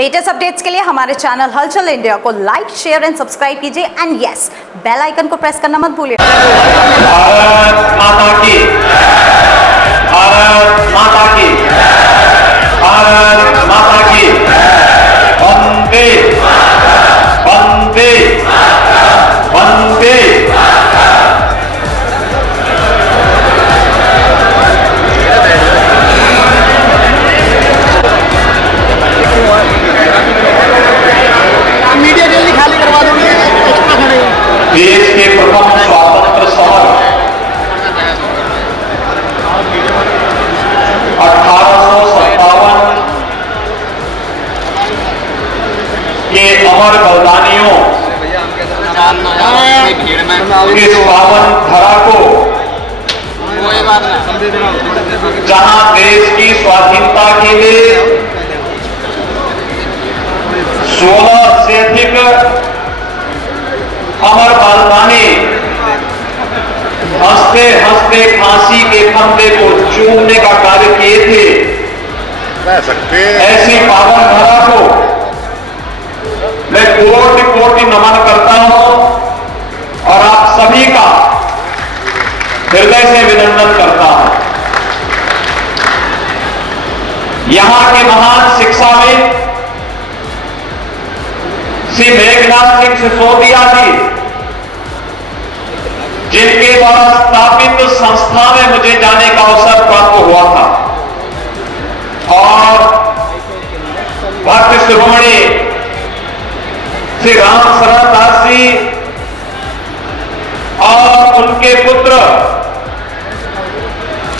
Latest updates के लिए हमारे चैनल हलचल इंडिया को लाइक, शेयर एंड सब्सक्राइब कीजिए एंड यस, बेल आइकन को प्रेस करना मत भूलिए। भारत माता की, भारत माता की, भारत माता की, वंदे वंदे वंदे। मीडिया जल्दी खाली करवा दोगे, एक्स्ट्रा खड़े हो। देश के प्रथम स्वातंत्र समर 1857 के अमर बलिदानियों के पावन धरा को, जहां देश की स्वाधीनता के लिए 16 से अधिक अमर बलिदानी हंसते हंसते फांसी के फंदे को चूमने का कार्य किए थे। ऐसी पावन धरा को मैं कोटि कोटि नमन करता हूं और आप सभी का हृदय से अभिनंदन करता हूं। यहां के महान शिक्षाविद श्री मेघनाथ सिंह सिसोदिया जी, जिनके द्वारा स्थापित संस्था में मुझे जाने का अवसर प्राप्त हुआ था, और भक्त शिरोमणि श्री राम शरण दास जी और उनके पुत्र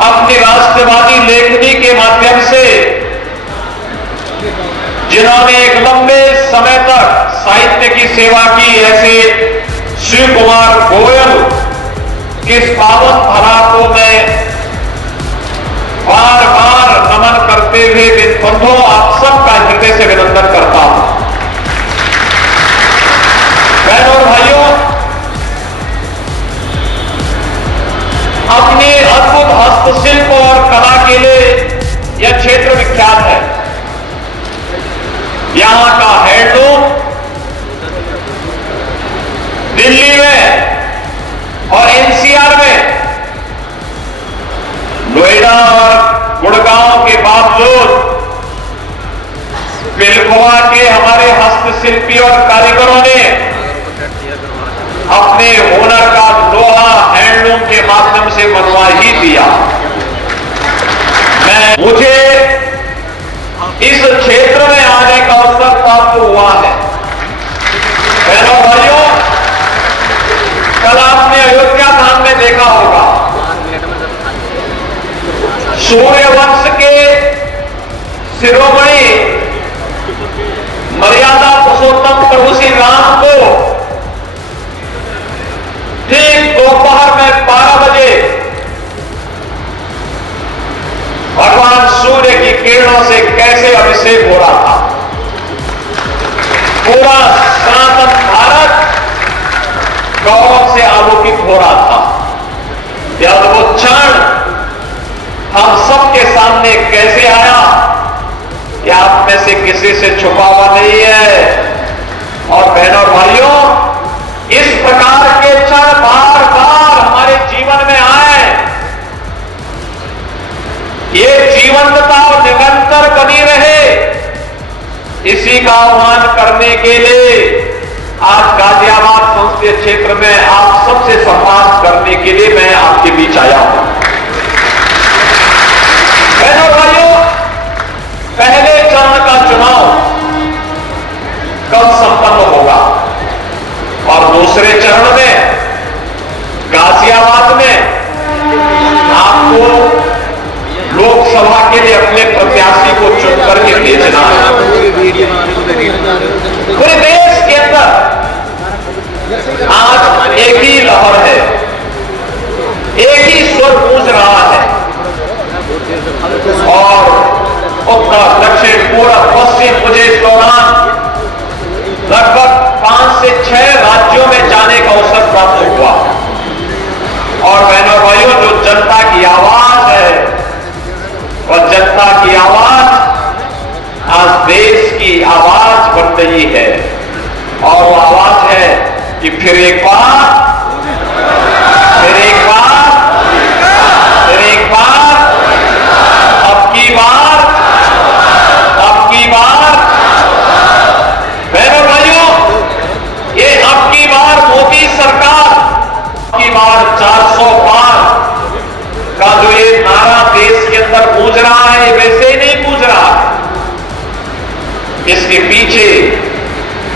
अपनी राष्ट्रवादी लेखनी के माध्यम से, जिन्होंने एक लंबे समय तक साहित्य की सेवा की, ऐसे शिव कुमार गोयल की इस पावन धरा को मैं बार बार नमन करते हुए बंधुओं आप सबका हृदय से अभिनंदन करता हूं। बहनों और भाइयों, अपने अद्भुत हस्तशिल्प और कला के लिए यह क्षेत्र विख्यात है। यहां का हैंडलूम दिल्ली में और एनसीआर में, नोएडा और गुड़गांव के बावजूद पिलखवा के हमारे हस्तशिल्पी और कारीगरों ने अपने हुनर का लोहा हैंडलूम के माध्यम से बनवा ही दिया। मुझे इस क्षेत्र में आने का अवसर प्राप्त हुआ है। बहनों भाइयों, कल आपने अयोध्या धाम में देखा होगा, सूर्यवंश के शिरोमणि मर्यादा पुरुषोत्तम प्रभु श्री राम को ठीक दोपहर में 12 बजे भगवान सूर्य की किरणों से कैसे अभिषेक हो रहा था। पूरा सनातन भारत गौरव से आलोकित हो रहा था। यह अद्भुत क्षण हम सबके सामने कैसे आया, यह आप में से किसी से छुपा हुआ नहीं है। और बहनों और भाइयों, इस प्रकार के क्षण बार बार हमारे जीवन में आए, ये जीवंतता और निरंतर बनी रहे, इसी का आह्वान करने के लिए आज गाजियाबाद संसदीय क्षेत्र में आप सबसे संवाद करने के लिए मैं आपके बीच आया हूं। बहनों भाइयों, पहले चरण का चुनाव कब संपन्न होगा और दूसरे चरण में गाजियाबाद में आपको लोकसभा के लिए अपने प्रत्याशी को चुन करके भेजना है। पूरे देश के अंदर आज एक ही लहर है, एक ही स्वर गूंज रहा है, और उत्तर, दक्षिण, पूर्व, पश्चिम मुझे इस दौरान लगभग 5 से 6 राज्यों में जाने का अवसर प्राप्त हुआ। और बहनों भाइयों, जो जनता की आवाज है, और जनता की आवाज आज देश की की आवाज बन रही है, और वो आवाज है कि फिर एक बार, फिर एक बार, फिर एक बार, अब की बार, अब की बार। बहनों भाइयों, ये अब की बार मोदी सरकार, अब की बार 400 पार का जो ये नारा देश के अंदर गूंज रहा है, वैसे ही नहीं गूंज रहा है। इसके पीछे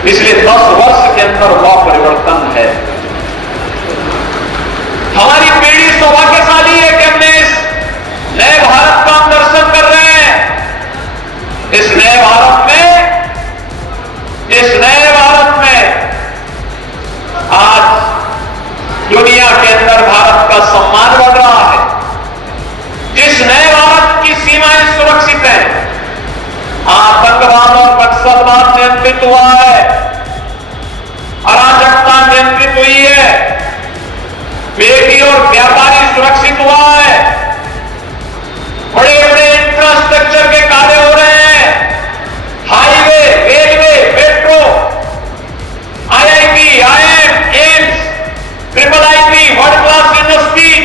पिछले 10 वर्ष के अंदर हुआ परिवर्तन है। हमारी पीढ़ी सौभाग्यशाली है कि हमने इस नए भारत का हम दर्शन कर रहे हैं। इस नए भारत में, इस नए भारत में आज दुनिया के अंदर भारत का सम्मान बढ़ रहा है। जिस नए भारत की सीमाएं सुरक्षित हैं, आतंकवाद और नक्सलवाद नियंत्रित हुआ है, अराजकता नियंत्रित हुई है, बेटी और व्यापारी सुरक्षित हुआ है, बड़े बड़े इंफ्रास्ट्रक्चर के कार्य हो रहे हैं, highway, railway, metro, IIT, IIM, AIIMS, triple IT, world class universities,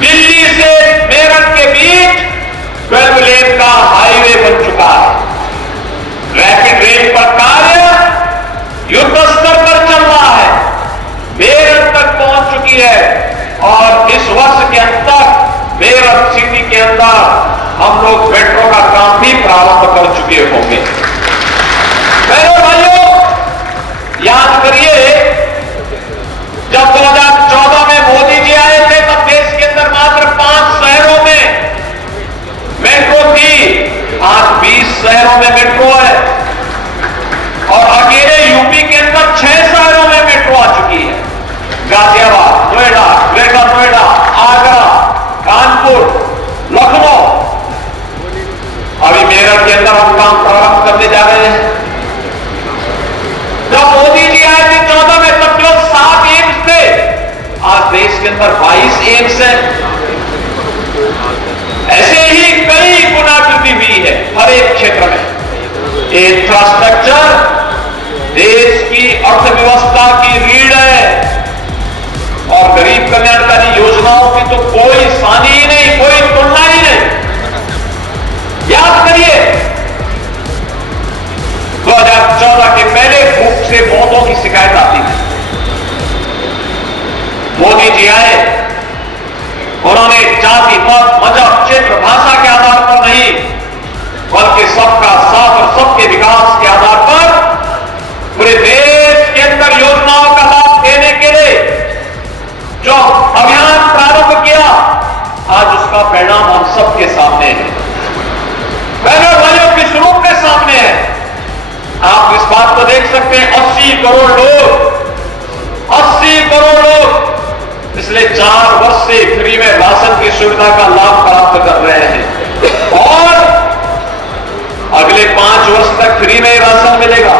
Delhi से मेरठ के बीच 12 लेन का हाईवे बन चुका है। रैपिड रेल पर कार्य युद्ध स्तर पर चल रहा है, मेरठ तक पहुंच चुकी है, और इस वर्ष के अंत तक मेरठ सिटी के अंदर हम लोग मेट्रो का काम भी प्रारंभ कर चुके होंगे। बहनों भाइयों, याद करिए, जब 2014 में मोदी जी आए थे तब देश के अंदर मात्र 5 शहरों में मेट्रो थी। आज 20 शहरों में मेट्रो है, और अकेले यूपी के अंदर 6 शहरों में मेट्रो आ चुकी है। गाजियाबाद, नोएडा, ग्रेटर नोएडा, आगरा, कानपुर, लखनऊ। अभी मेरठ के अंदर हम काम प्रारंभ करने जा रहे हैं। जब मोदी जी आए थे 14 में, तब केवल 7 एम्स थे। आज देश के अंदर 22 एम्स है। ऐसे ही कई गुना वृद्धि हुई है हर एक क्षेत्र में। इंफ्रास्ट्रक्चर देश की अर्थव्यवस्था की रीढ़ है, और गरीब कल्याणकारी योजनाओं की तो कोई सानी ही नहीं, कोई तुलना ही नहीं। याद करिए, 2014 के पहले भूख से मौतों की शिकायत आती थी। मोदी जी आए, उन्होंने जाति, मत, मजहब, क्षेत्र, भाषा के आधार पर नहीं, बल्कि सबका साथ और सबके विकास के आधार पर पूरे देश के अंदर योजनाओं का लाभ देने के लिए जो अभियान प्रारंभ किया, आज उसका परिणाम हम सबके सामने है। बहनों भाइयों, किस रूप में सामने है? आप इस बात को देख सकते हैं, 80 करोड़ लोग, 80 करोड़ लोग पिछले 4 वर्ष से फ्री में राशन की सुविधा का लाभ प्राप्त कर रहे हैं, और अगले 5 वर्ष तक फ्री में राशन मिलेगा।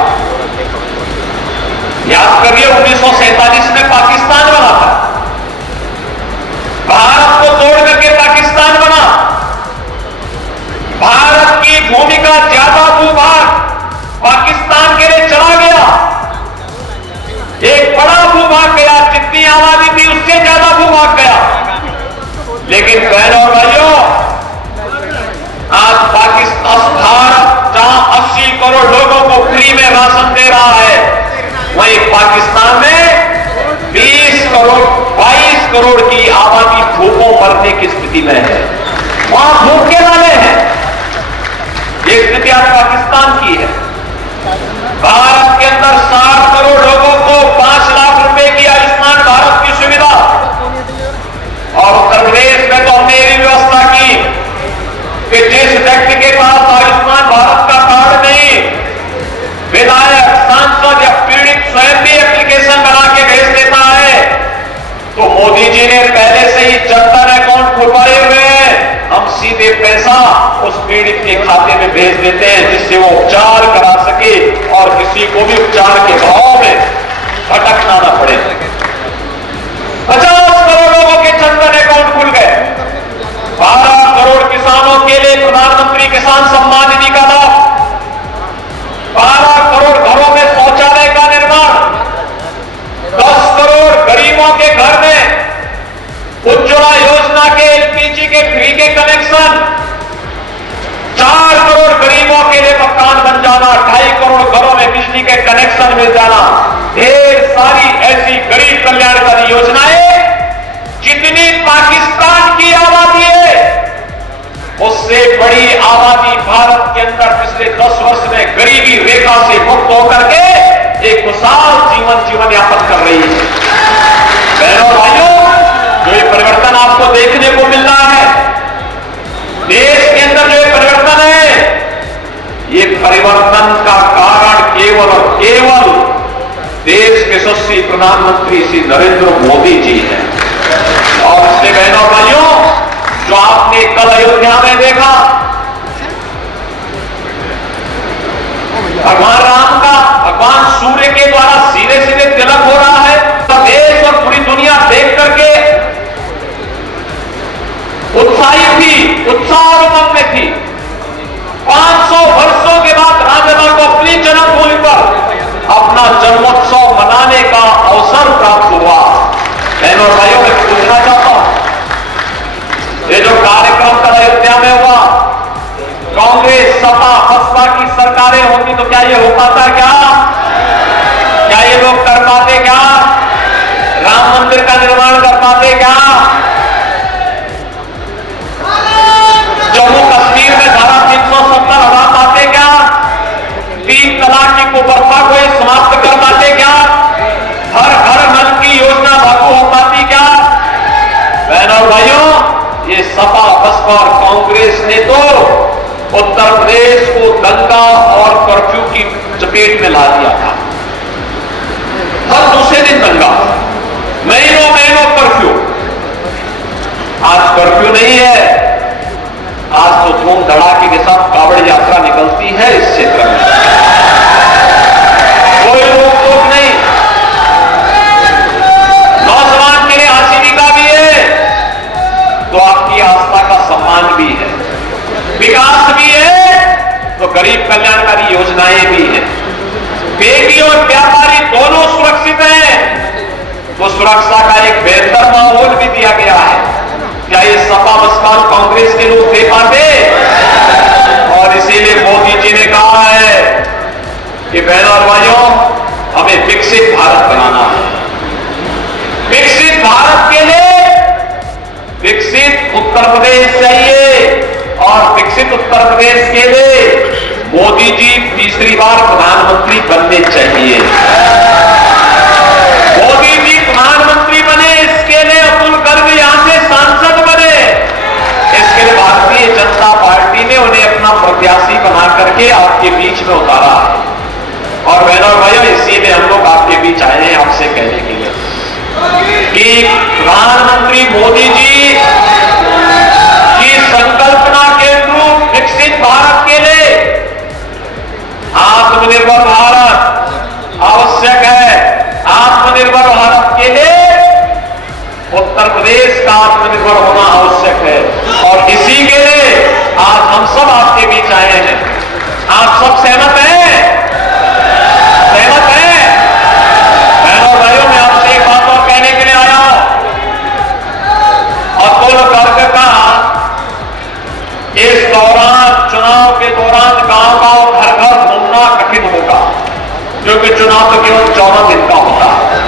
याद करिए, 1947 में पाकिस्तान बना था, भारत को तोड़ करके पाकिस्तान बना। भारत की भूमि का ज्यादा भूभाग पाकिस्तान के लिए चला गया। एक बड़ा भूभाग गया, जितनी आबादी थी उससे ज्यादा भूभाग गया। लेकिन बहनों और भाइयों, आज पाकिस्तान, भारत जहां 80 करोड़ लोगों को फ्री में राशन दे रहा है, वहीं पाकिस्तान में 20 करोड़ 22 करोड़ की आबादी भूखों मरने की स्थिति में है। वहां भूखे वाले हैं। ये स्थिति आज पाकिस्तान की है। भारत के अंदर 60 करोड़ लोगों को 5 लाख रुपए की आयुष्मान भारत की सुविधा, और उत्तर प्रदेश में तो हमने ये व्यवस्था की कि जिस व्यक्ति के पास आयुष्मान भारत का कार्ड नहीं, विधायक, सांसद या पीड़ित स्वयं भी एप्लीकेशन बना के भेज देता है, तो मोदी जी ने पहले से ही जनधन अकाउंट खुलवाए हुए हैं। हम सीधे पैसा उस पीड़ित के खाते में भेज देते हैं, जिससे वो उपचार करा सके और किसी को भी उपचार के भाव में भटकना न पड़े। 50 करोड़ लोगों के जनधन अकाउंट खुल गए। 12 करोड़ किसानों के लिए प्रधानमंत्री किसान योगी जी के फ्री के कनेक्शन, 4 करोड़ गरीबों के लिए मकान बन जाना, 2.5 करोड़ घरों में बिजली के कनेक्शन मिल जाना, ढेर सारी ऐसी गरीब कल्याणकारी योजनाएं जितनी पाकिस्तान की आबादी है उससे बड़ी आबादी भारत के अंदर पिछले 10 वर्ष में गरीबी रेखा से मुक्त होकर के एक खुशहाल जीवन यापन कर रही है। बहनों और भाइयों, जो ये परिवर्तन आपको देखने को मिल रहा है देश के अंदर, जो ये परिवर्तन है, ये परिवर्तन का कारण केवल और केवल देश के यशस्वी प्रधानमंत्री श्री नरेंद्र मोदी जी हैं। और इसलिए बहनों और भाइयों, जो आपने कल अयोध्या में देखा, भगवान राम का भगवान सूर्य के द्वारा सीधे सीधे तिलक हो रहा है, तो देश और पूरी दुनिया देख करके उत्साहित थी, उत्साह और उमंग में थी। 500 वर्षों के बाद रामलला को अपनी जन्मभूमि पर अपना जन्मोत्सव मनाने का अवसर प्राप्त हुआ। बहनों और भाइयों, मैं पूछना चाहता हूं, ये जो कार्यक्रम कल अयोध्या में हुआ, कांग्रेस सपा बसपा की सरकारें होती तो क्या ये हो पाता? क्या ये लोग कर पाते? क्या राम मंदिर का निर्माण कर पाते? क्या जम्मू कश्मीर में धारा 370 हटा पाते? क्या 3 तलाक की कुप्रथा को समाप्त कर पाते? क्या हर घर नल की योजना लागू हो पाती? क्या बहनों और भाइयों, ये सपा बसपा और कांग्रेस ने तो उत्तर प्रदेश को दंगा और कर्फ्यू की चपेट में ला दिया था। हर दूसरे दिन दंगा, महीनों कर्फ्यू। आज कर्फ्यू नहीं है, आज तो धूम धड़ाके के साथ कावड़ यात्रा निकलती है इस क्षेत्र में, कोई रोक टोक नहीं। नौजवान के लिए आजीविका भी है तो आपकी आस्था का सम्मान भी है, विकास भी है तो गरीब कल्याणकारी योजनाएं भी हैं, बेटी और व्यापारी दोनों सुरक्षित हैं तो सुरक्षा का एक बेहतर माहौल भी दिया गया है। क्या ये सपा बसपा कांग्रेस के लोग दे पाते? और इसीलिए मोदी जी ने कहा है कि बहनों और भाइयों, हमें विकसित भारत बनाना है। विकसित भारत के लिए विकसित उत्तर प्रदेश चाहिए और विकसित उत्तर प्रदेश के लिए मोदी जी तीसरी बार प्रधानमंत्री बनने चाहिए। मोदी जी प्रधानमंत्री बने, इसके लिए अब्दुल गर्ग यहां से सांसद बने, इसके लिए भारतीय जनता पार्टी ने उन्हें अपना प्रत्याशी बना करके आपके बीच में उतारा है। और बहनों और भाइयों, इसीलिए हम लोग आपके बीच आए हैं आपसे कहने के लिए कि प्रधानमंत्री मोदी जी की संकल्पना के अनुरूप विकसित भारत के लिए आत्मनिर्भर भारत आवश्यक है। आत्मनिर्भर भारत के लिए उत्तर प्रदेश का आत्मनिर्भर होना आवश्यक है और इसी के लिए आज हम सब आपके बीच आए हैं। आप सब सहमत हैं? सहमत हैं? बहनों भाइयों, मैं आपसे एक बात और कहने के लिए आया हूं। अब्दुल गर्ग का इस दौरान, चुनाव के दौरान गांव-गांव घर-घर घूमना कठिन होगा, क्योंकि चुनाव तो केवल 14 दिन का होता है।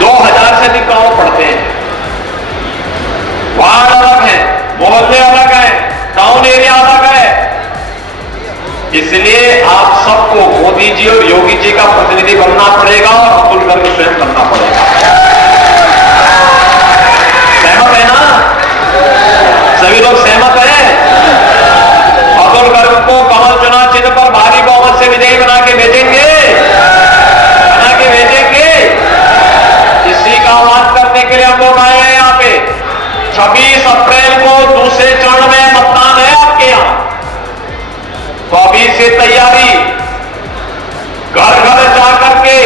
2000 से अधिक गांव पड़ते हैं, वार्ड अलग है, मोहल्ले अलग है, टाउन एरिया अलग है। इसलिए आप सबको मोदी जी और योगी जी का प्रतिनिधि बनना पड़ेगा और अब्दुल गर्ग स्वयं बनना पड़ेगा। सहमत है ना? सभी लोग सहमत हैं? अब्दुल गर्ग को कमल चुनाव चिन्ह पर भारी बहुमत से विजयी बना के भेजेंगे, इसी का आह्वान करने के लिए हम लोग आए हैं यहाँ पे। 26 अप्रैल को दूसरे चरण में मतदान है आपके यहाँ, तो अभी से तैयारी, घर घर जाकर के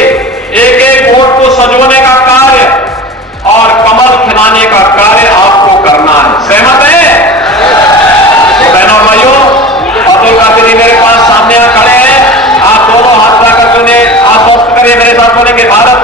एक एक वोट को सजोने का कार्य और कमल खिलाने का कार्य आपको करना है। सहमत है? तो बहनों भाइयों, अब्दुल कादिर जी मेरे पास सामने खड़े हैं, आप दोनों हाथ मिलाकर उन्हें आश्वस्त करिए मेरे साथ बोलेंगे, भारत